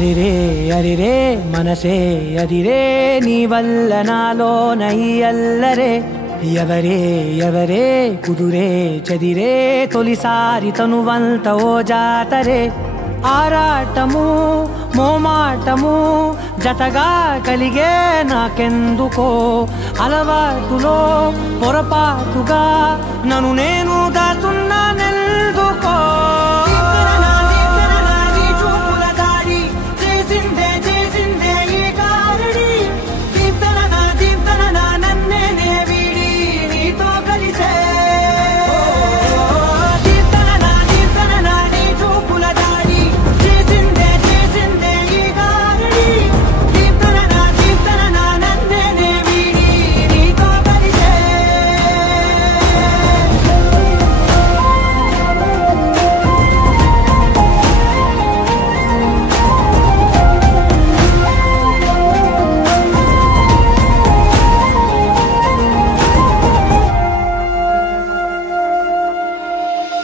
అరిరే అరిరే మనసే అదిరే నీ వల్ల నాలో నయ్యల్లరే ఎవరే ఎవరే కుదురే చదిరే తొలిసారి తనువంత ఓ జాతరే ఆరాటము మోమాటము జతగా కలిగే నాకెందుకో అలవాటులో పొరపాటుగా నన్ను నేను దాచున్నానెందుకో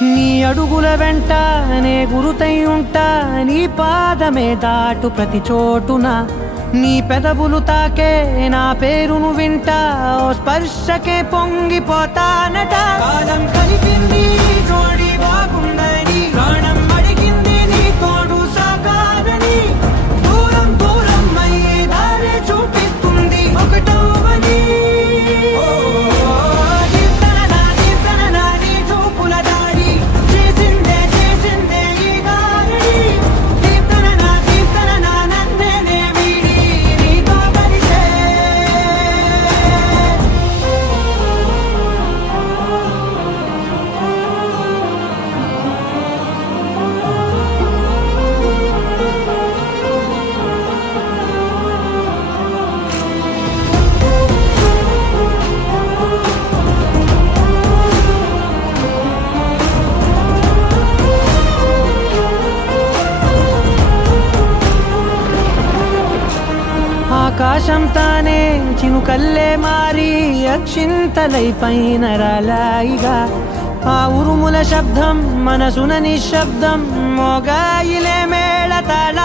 నీ అడుగుల వెంట నే గురుతై ఉంటా నీ పాదమే దాటు ప్రతి చోటున నీ పెదవులు తాకే నా పేరును వింటా ఓ స్పర్శకే పొంగిపోతానట కాలం కలిపింది జోడి బాగుందని ప్రాణం అడిగింది నీ తోడు సాగాలని దూరం దూరం అయ్యే దారి చూపిస్తుంది ఒకటవని ఆకాశం తానే చినుకల్లే మారి అక్షింతలై పైన రాలాయిగా ఆ ఉరుముల శబ్దం మనసున నిశ్శబ్దం మోగాయిలే మేళ తాళ